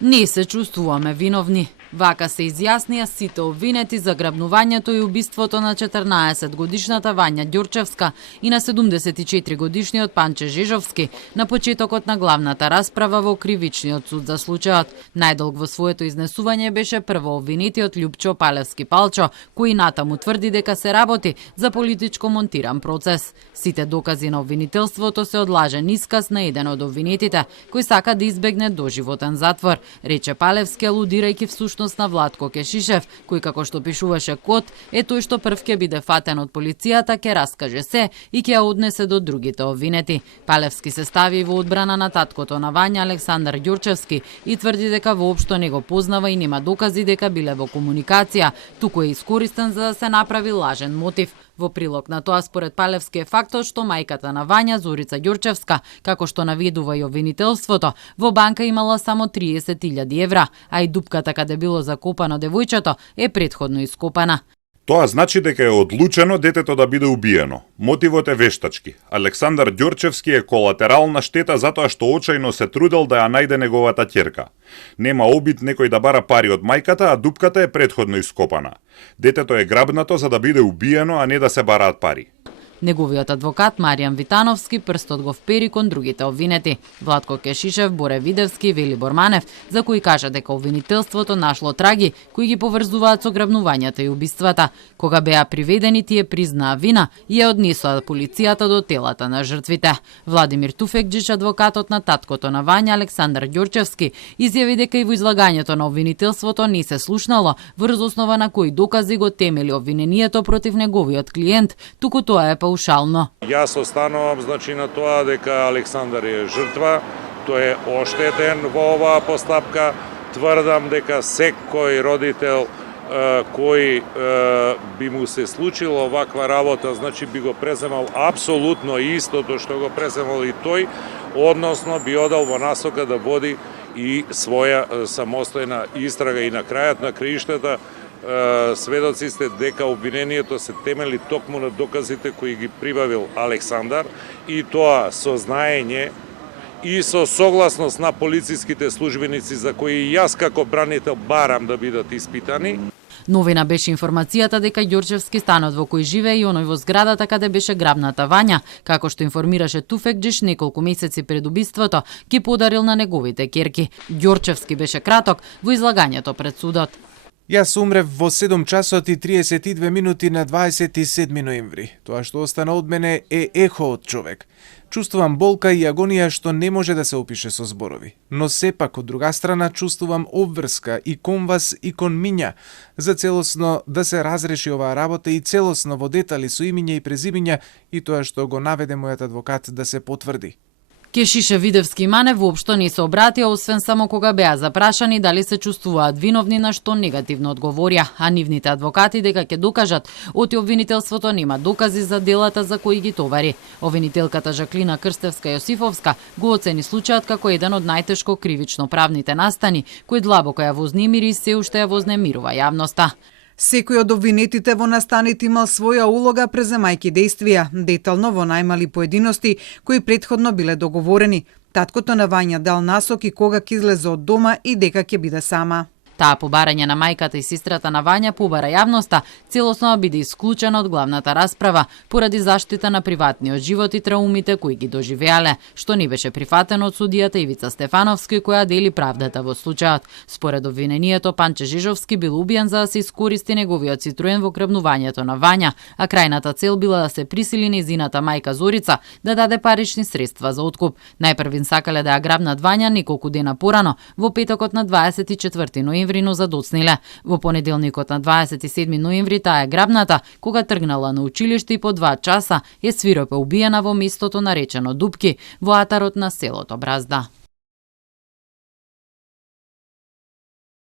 Не се чувствуваме виновни. Вака се изјаснија сите обвинети за грабнувањето и убиството на 14-годишната Вања Ѓурчевска и на 74-годишниот Панче Жежовски на почетокот на главната расправа во Кривичниот суд за случајот. Најдолг во своето изнесување беше прво обвинетиот Љупчо Палевски Палчо, кој натаму тврди дека се работи за политичко монтиран процес. Сите докази на обвинителството се одлажен исказ на еден од обвинетите, кој сака да избегне доживотен затвор, рече Палевски, алудирајќи всушност на Владко Кешишев, кој како што пишуваше Код, е тој што прв ќе биде фатен од полицијата, ќе раскаже се и ќе ја однесе до другите обвинети. Палевски се стави во одбрана на таткото на Вања, Александар Ѓурчевски, и тврди дека воопшто не го познава и нема докази дека биле во комуникација, туку е искористен за да се направи лажен мотив. Во прилог на тоа, според Палевски, е фактот што мајката на Вања, Зорица Ѓурчевска, како што наведува и обвинителството, во банка имала само 30.000 евра, а и дупката каде било закопано девојчето е претходно ископана. Тоа значи дека е одлучено детето да биде убиено. Мотивот е вештачки. Александар Ѓурчевски е колатерална штета затоа што очајно се трудел да ја најде неговата ќерка. Нема обид некој да бара пари од мајката, а дупката е претходно ископана. Детето е грабнато за да биде убиено, а не да се бараат пари. Неговиот адвокат Маријан Витановски прстот го впери кон другите обвинети. Владко Кешишев, Боре Видевски и Велибор Манев, за кои кажа дека обвинителството нашло траги кои ги поврзуваат со грабнувањата и убиствата. Кога беа приведени, тие признаа вина и ја однесоа полицијата до телата на жртвите. Владимир Туфекџич, адвокатот на таткото на Вања, Александар Ѓурчевски, изјави дека и во излагањето на обвинителството не се слушнало врз основа на кои докази го темели обвинението против неговиот клиент, туку тоа е паушално. Јас останувам на тоа дека Александар е жртва, тој е оштетен во оваа постапка. Тврдам дека секој родител кој би му се случило ваква работа, би го преземал апсолутно истото што го преземал и тој, односно би одал во насока да води и своја самостојна истрага и на крајот на краиштата сведоци сте дека обвинението се темели токму на доказите кои ги прибавил Александар и тоа со знаење и со согласност на полициските службеници за кои јас како бранител барам да бидат испитани. Новина беше информацијата дека Ѓурчевски станот во кој живее и оној во зградата каде беше грабната Вања, како што информираше Туфекџиш неколку месеци пред убиството, ги подарил на неговите ќерки. Ѓурчевски беше краток во излагањето пред судот. Јас умрев во 7 часот и 32 минути на 27 ноември. Тоа што остана од мене е ехо од човек. Чувствувам болка и агонија што не може да се опише со зборови. Но сепак, од друга страна, чувствувам обврска и кон вас и кон миња за целосно да се разреши оваа работа и целосно во детали со имиња и презимиња и тоа што го наведе мојот адвокат да се потврди. Кешише, Видевски и Манев воопшто не се обратија, освен само кога беа запрашани дали се чувствуваат виновни, на што негативно одговорија, а нивните адвокати дека ќе докажат оти обвинителството нема докази за делата за кои ги товари. Обвинителката Жаклина Крстевска-Јосифовска го оцени случајот како еден од најтешко кривично правните настани, кој длабоко ја вознемири и се уште ја вознемирува јавноста. Секој од обвинетите во настаните имал своја улога преземајќи действија, детално во најмали поединости кои претходно биле договорени. Таткото на Вања дал насоки кога ќе излезе од дома и дека ќе биде сама. Таа по барање на мајката и сестрата на Вања побара јавноста целосно да биде исклучена од главната расправа поради заштита на приватниот живот и траумите кои ги доживеале, што не беше прифатено од судијата Ивица Стефановски која дели правдата во случајот. Според обвинението, Панче Жежовски бил убиен за да се искористи неговиот Цитруен во грабнувањето на Вања, а крајната цел била да се присили нејзината мајка Зорица да даде парични средства за откуп. Најпрвин сакале да ја грабнат Вања неколку дена порано, во петокот на 24 ноември, но задоцниле. Во понеделникот на 27 ноември таа е грабната кога тргнала на училиште и по 2 часа е свиропе убиена во местото наречено Дупки во атарот на селото Бразда.